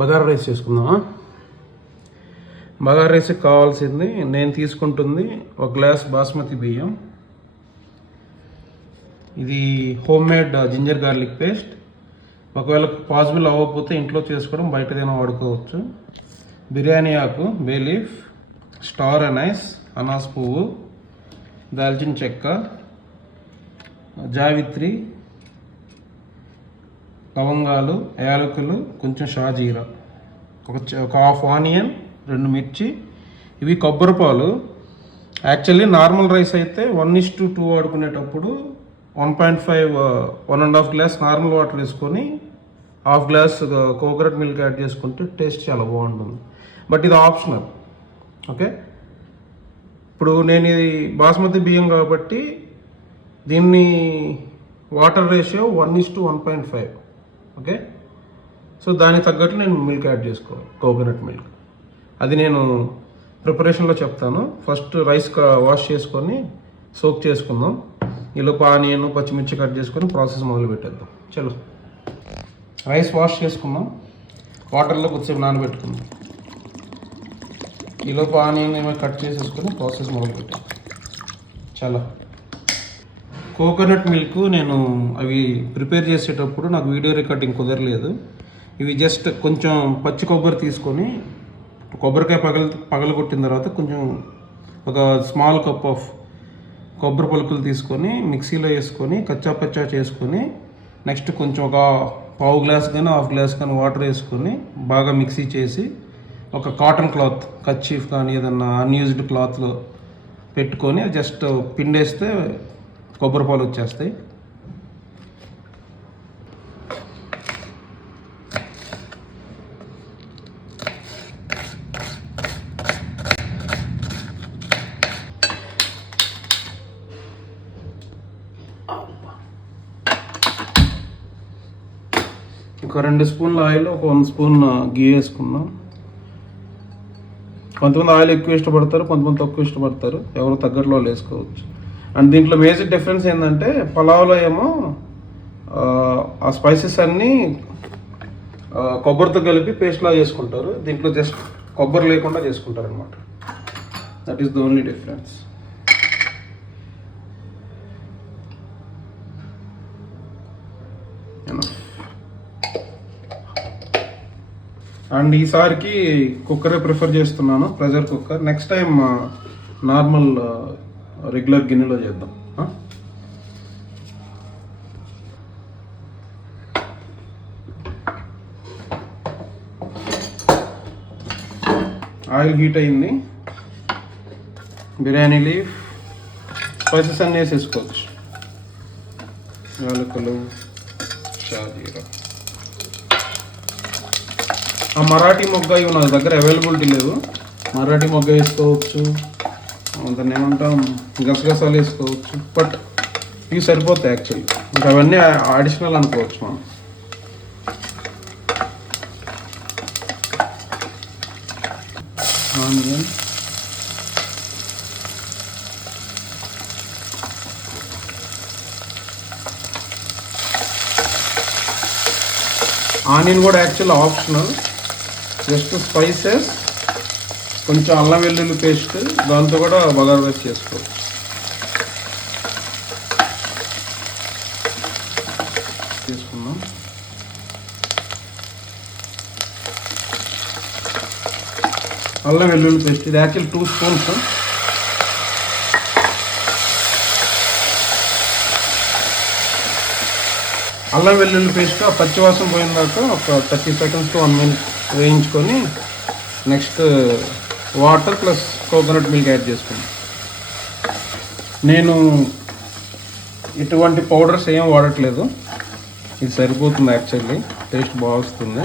Bagara rice చేసుకుందామా? బగారా రైస్కి కావాల్సింది నేను తీసుకుంటుంది 1 గ్లాస్ బాస్మతి బియ్యం, ఇది home made ginger garlic paste. ఒకవేళ పాసిబుల్ అవ్వకపోతే ఇంట్లో చేసుకోవడం, బయటదైనా వాడుకోవచ్చు. బిర్యానీ ఆకు, బే లీఫ్, స్టార్ అనైస్, అనాస్ పువ్వు, దాల్చిన చెక్క, జావిత్రి, లవంగాలు, యాలకులు, కొంచెం షాజీరా, ఒక హాఫ్ ఆనియన్, 2 మిర్చి. ఇవి కొబ్బరి పాలు. యాక్చువల్లీ నార్మల్ రైస్ అయితే 1:2 వాడుకునేటప్పుడు 1.5 గ్లాస్ నార్మల్ వాటర్ వేసుకొని ½ గ్లాస్ కోకోనట్ మిల్క్ యాడ్ చేసుకుంటే టేస్ట్ చాలా బాగుంటుంది. బట్ ఇది ఆప్షనల్. ఓకే, ఇప్పుడు నేను ఇది బాస్మతి బియ్యం కాబట్టి దీన్ని వాటర్ రేషియో 1:1.5. ఓకే, సో దానికి తగ్గట్టు నేను మిల్క్ యాడ్ చేసుకోవాలి, కోకోనట్ మిల్క్. అది నేను ప్రిపరేషన్లో చెప్తాను. ఫస్ట్ రైస్ వాష్ చేసుకొని సోక్ చేసుకుందాం. ఈలోపు ఆనియన్, పచ్చిమిర్చి కట్ చేసుకొని ప్రాసెస్ మొదలు పెట్టేద్దాం. చలో, రైస్ వాష్ చేసుకుందాం, వాటర్లో కొద్దిసేపు నానబెట్టుకుందాం. ఈలోపు ఆనియన్ ఏమో కట్ చేసేసుకొని ప్రాసెస్ మొదలు పెట్టాం. చాలా కోకోనట్ మిల్క్ నేను అవి ప్రిపేర్ చేసేటప్పుడు నాకు వీడియో రికార్డింగ్ కుదరలేదు. ఇవి జస్ట్ కొంచెం పచ్చి కొబ్బరి తీసుకొని కొబ్బరికాయ పగలగొట్టిన తర్వాత కొంచెం ఒక స్మాల్ కప్ ఆఫ్ కొబ్బరి పలుకులు తీసుకొని మిక్సీలో వేసుకొని కచ్చా చేసుకొని నెక్స్ట్ కొంచెం ఒక ½ గ్లాస్ కానీ ½ గ్లాస్ కానీ వాటర్ వేసుకొని బాగా మిక్సీ చేసి ఒక కాటన్ క్లాత్, కర్చీఫ్ కానీ ఏదన్నా అన్యూజ్డ్ క్లాత్లో పెట్టుకొని జస్ట్ పిండేస్తే కొబ్బరి పాలు వచ్చేస్తాయి. ఒక 2 స్పూన్ల ఆయిల్, ఒక 1 స్పూన్ గీ వేసుకున్నాం. కొంతమంది ఆయిల్ ఎక్కువ ఇష్టపడతారు, కొంతమంది తక్కువ ఇష్టపడతారు. ఎవరు తగ్గట్లో వాళ్ళు వేసుకోవచ్చు. అండ్ దీంట్లో మేజర్ డిఫరెన్స్ ఏంటంటే పలావ్లో ఏమో ఆ స్పైసెస్ అన్నీ కొబ్బరితో కలిపి పేస్ట్లా చేసుకుంటారు. దీంట్లో జస్ట్ కొబ్బరి లేకుండా చేసుకుంటారు అనమాట. That is the only difference. And ఈసారికి కుక్కరే ప్రిఫర్ చేస్తున్నాను, pressure cooker. Next time normal regular గిన్నెలో చేద్దాం. ఆయిల్ హీట్ అయింది. బిర్యానీ లీఫ్, స్పైసెస్ అన్నీ వేసేసుకోవచ్చు. యాలకులు, షాజీరా. ఆ మరాఠీ మొగ్గ ఇవి నా దగ్గర అవైలబిలిటీ లేదు. మరాఠీ మొగ్గ వేసుకోవచ్చు, దాన్ని ఏమంటాం గసగసాలు వేసుకోవచ్చు. బట్ ఇవి సరిపోతాయి యాక్చువల్లీ. ఇంకా అవన్నీ అడిషనల్ అనుకోవచ్చు మనం. ఆనియన్, ఆనియన్ కూడా యాక్చువల్ ఆప్షనల్. జస్ట్ స్పైసెస్, కొంచెం అల్లం వెల్లుల్లి పేస్ట్, దాంతో కూడా బగారా రైస్ చేసుకోవచ్చు. తీసుకుందాం. అల్లం వెల్లుల్లి పేస్ట్ ఇది యాక్చువల్ 2 స్పూన్స్. అల్లం వెల్లుల్లి పేస్ట్ ఆ పచ్చివాసన పోయిన దాకా ఒక 30 సెకండ్స్ టు 1 మినిట్ వేయించుకొని next water plus coconut milk add చేసుకోండి. నేను ఇటువంటి పౌడర్స్ ఏం వాడట్లేదు, ఇది సరిపోతుంది. యాక్చువల్లీ టేస్ట్ బాగా వస్తుంది.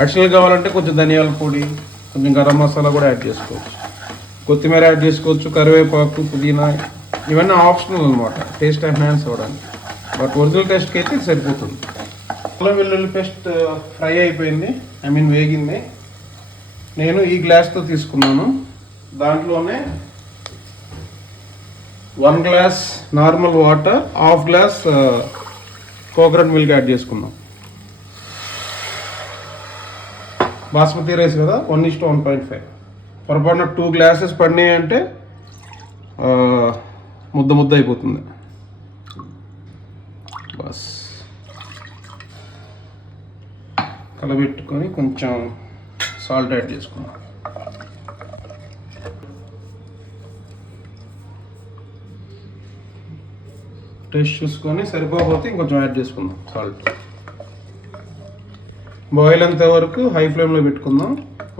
అడిషనల్ కావాలంటే కొంచెం ధనియాల పొడి, కొంచెం గరం మసాలా కూడా యాడ్ చేసుకోవచ్చు. కొత్తిమీర యాడ్ చేసుకోవచ్చు, కరివేపాకు, పుదీనా, ఇవన్నీ ఆప్షనల్ అనమాట టేస్ట్ ఎన్హాన్స్ అవ్వడానికి. బట్ ఒరిజినల్ టేస్ట్కి అయితే ఇది సరిపోతుంది. అల్లం వెల్లుల్లి పేస్ట్ ఫ్రై అయిపోయింది, వేగింది. నేను ఈ గ్లాస్తో తీసుకున్నాను. దాంట్లోనే 1 glass normal water, ½ glass coconut milk add చేసుకుందాం. బాస్మతి రైస్ కదా 1:1.5. పొరపాటున 2 గ్లాసెస్ పడినాయి అంటే ముద్ద ముద్ద అయిపోతుంది. బస్ కలబెట్టుకొని కొంచెం సాల్ట్ యాడ్ చేసుకున్నాం. టేస్ట్ చూసుకొని సరిపోతే ఇంకొంచెం యాడ్ చేసుకుందాం సాల్ట్. బాయిల్ అంత వరకు హై ఫ్లేమ్లో పెట్టుకుందాం.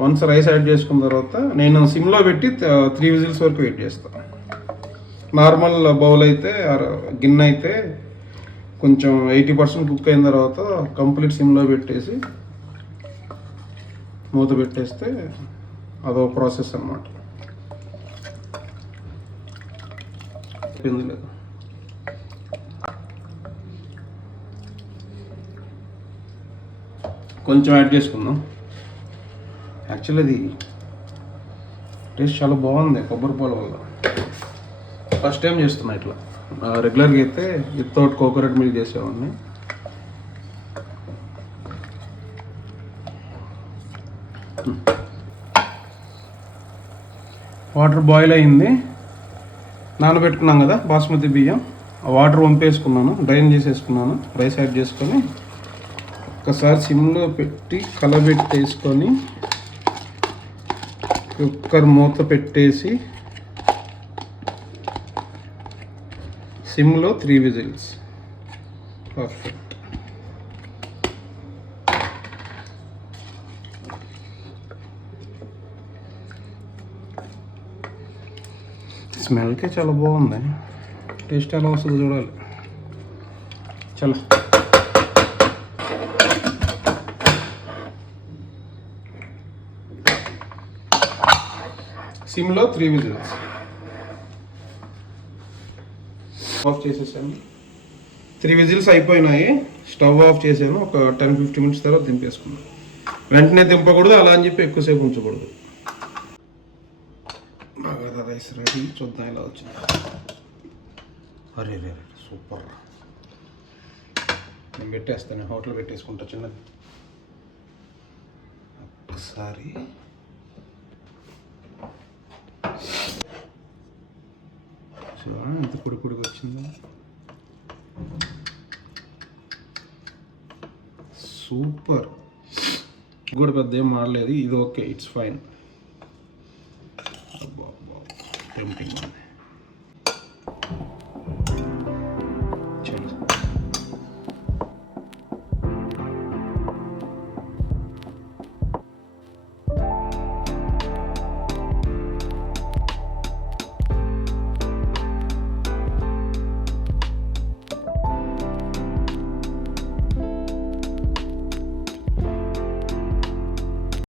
వన్స్ రైస్ యాడ్ చేసుకున్న తర్వాత నేను సిమ్లో పెట్టి 3 విజిల్స్ వరకు వెయిట్ చేస్తాను. నార్మల్ బౌల్ అయితే గిన్నె అయితే కొంచెం 80% కుక్ అయిన తర్వాత కంప్లీట్ సిమ్లో పెట్టేసి మూత పెట్టేస్తే అదో ప్రాసెస్ అన్నమాట. లేదు కొంచెం యాడ్ చేసుకుందాం. యాక్చువల్లీ అది టేస్ట్ చాలా బాగుంది కొబ్బరి పాల వల్ల. ఫస్ట్ టైం చేస్తున్నా ఇట్లా. రెగ్యులర్గా అయితే వితౌట్ కోకోనట్ మిల్క్ చేసేవాడిని. వాటర్ బాయిల్ అయింది. నానబెట్టుకున్నాం కదా బాస్మతి బియ్యం, ఆ వాటర్ వంపేసుకున్నాను, డ్రైన్ చేసేసుకున్నాను. రైస్ యాడ్ చేసుకొని ఒకసారి సిమ్లో పెట్టి కలబెట్టేసుకొని కుక్కర్ మూత పెట్టేసి సిమ్లో 3 విజిల్స్. పర్ఫెక్ట్. స్మెల్కే చాలా బాగుంది. టేస్ట్ ఎలా వస్తుందో చూడాలి. చలో సిమ్లో 3 విజిల్స్. ఆఫ్ చేసేసాను. 3 విజిల్స్ అయిపోయినాయి. స్టవ్ ఆఫ్ చేశాను. ఒక 10-15 మినిట్స్ తర్వాత దింపేసుకున్నాను. వెంటనే దింపకూడదు, అలా అని చెప్పి ఎక్కువసేపు ఉంచకూడదు. బాగా రైస్ రెడీ. చూద్దాం ఎలా వచ్చింది. అరే రే సూపర్. నేను పెట్టేస్తాను, హోటల్ పెట్టేసుకుంటా చిన్నది. ఒకసారి ఎంత పొడి పొడిగా వచ్చిందో. సూపర్. కూడా పెద్ద ఏం మారలేదు. ఇది ఓకే, ఇట్స్ ఫైన్. టెంప్టింగ్.